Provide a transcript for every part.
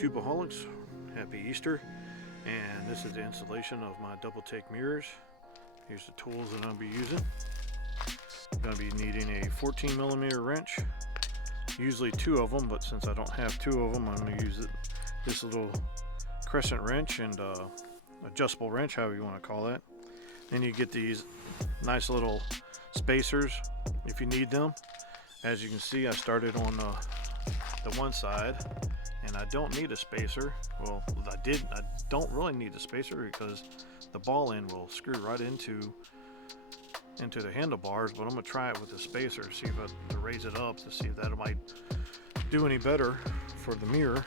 YouTubeaholics, happy Easter, and this is the installation of my Doubletake mirrors. Here's the tools that I'll be using. I'm going to be needing a 14mm wrench, usually two of them, but since I don't have two of them, I'm going to use this little crescent wrench and adjustable wrench, however you want to call that. Then you get these nice little spacers if you need them. As you can see, I started on the one side, and I don't need a spacer. Well, I don't really need a spacer because the ball end will screw right into the handlebars, but I'm gonna try it with a spacer, see if to raise it up to see if that might do any better for the mirror.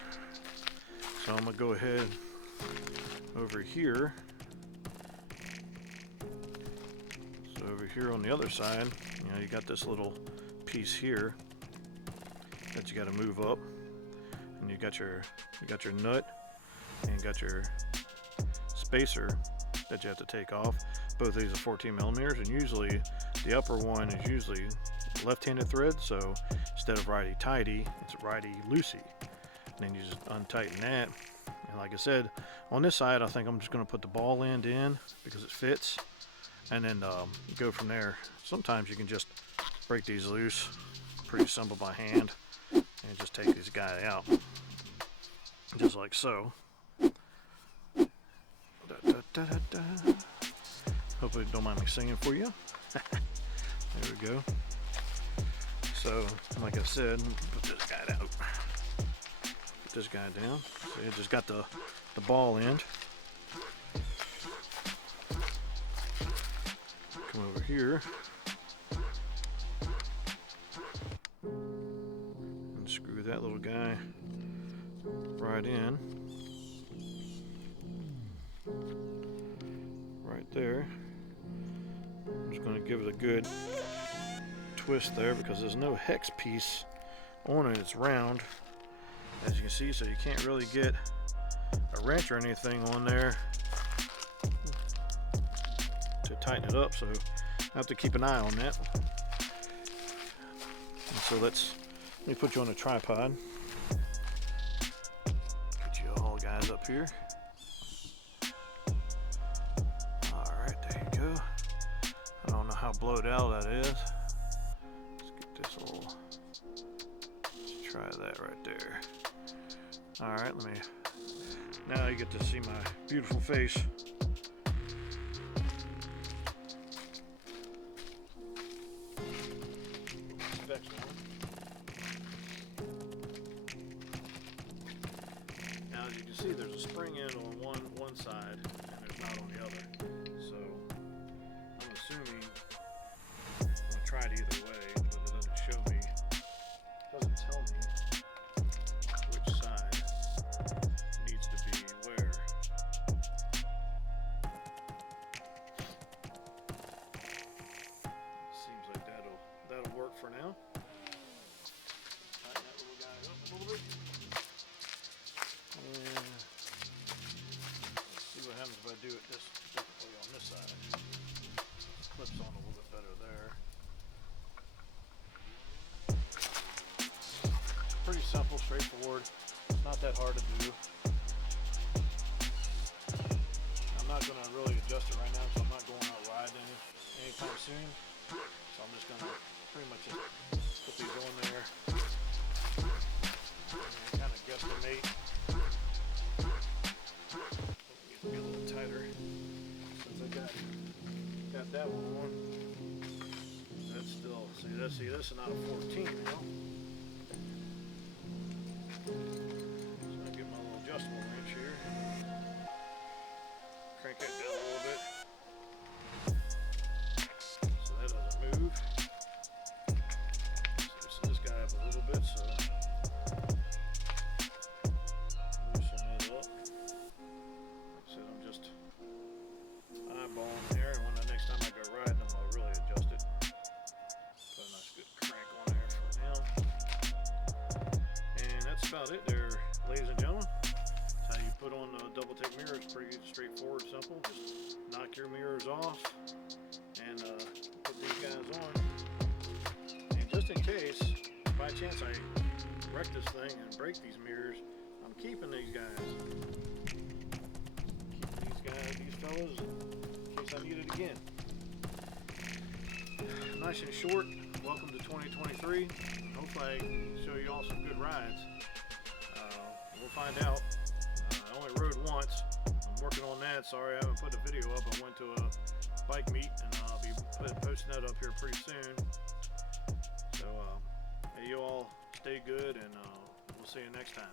So I'm gonna go ahead over here. So over here on the other side, you got this little piece here that you got to move up, and you got your nut and you got your spacer that you have to take off. Both of these are 14mm, and usually the upper one is usually left-handed thread, so instead of righty-tighty, it's righty-loosey. Then you just untighten that, and like I said, on this side I think I'm just going to put the ball end in because it fits, and then go from there. Sometimes you can just break these loose, pretty simple by hand, and just take this guy out, just like so. Hopefully you don't mind me singing for you. There we go. So, like I said, put this guy out. Put this guy down. So you just got the ball end. Come over here. And screw that little guy right in. Right there. I'm just going to give it a good twist there because there's no hex piece on it. It's round, as you can see, so you can't really get a wrench or anything on there to tighten it up, so I have to keep an eye on that. And so let me put you on a tripod. Get you all guys up here. Alright, there you go. I don't know how blowed out that is. Let's get this little, let's try that right there. Alright, now you get to see my beautiful face. Now as you can see, there's a spring end on one side and there's not on the other. So I'm assuming I'm gonna try it either way, but it doesn't show me, doesn't tell me which side needs to be where. Seems like that'll work for now. Tighten that little guy up a little bit. And let's see what happens if I do it this differently on this side. Clips on a little bit better there. Pretty simple, straightforward. Not that hard to do. I'm not going to really adjust it right now, so I'm not going out riding anytime soon. So I'm just going to pretty much just put these on there and kind of guesstimate. Needs to be a little tighter since I got that one on. That's still, see this is not a 14 now. So I get my little adjustable wrench here. Crank that down a little bit so that doesn't move. Loosen this guy up a little bit so loosen it up. Like I said, I'm just eyeballing there, and when the next time I go riding, I'm gonna really adjust it. Put a nice good crank on there for now. And that's about it there, ladies and gentlemen. That's how you put on a Doubletake mirror. It's pretty straightforward, simple. Just knock your mirrors off and put these guys on. And just in case, by chance I wreck this thing and break these mirrors, I'm I'm keeping these guys. These fellas, in case I need it again. Nice and short. Welcome to 2023. Hopefully I can show you all some good rides. We'll find out. I only rode once. I'm working on that. Sorry I haven't put a video up. I went to a bike meet and I'll be posting that up here pretty soon. So hey, you all stay good, and we'll see you next time.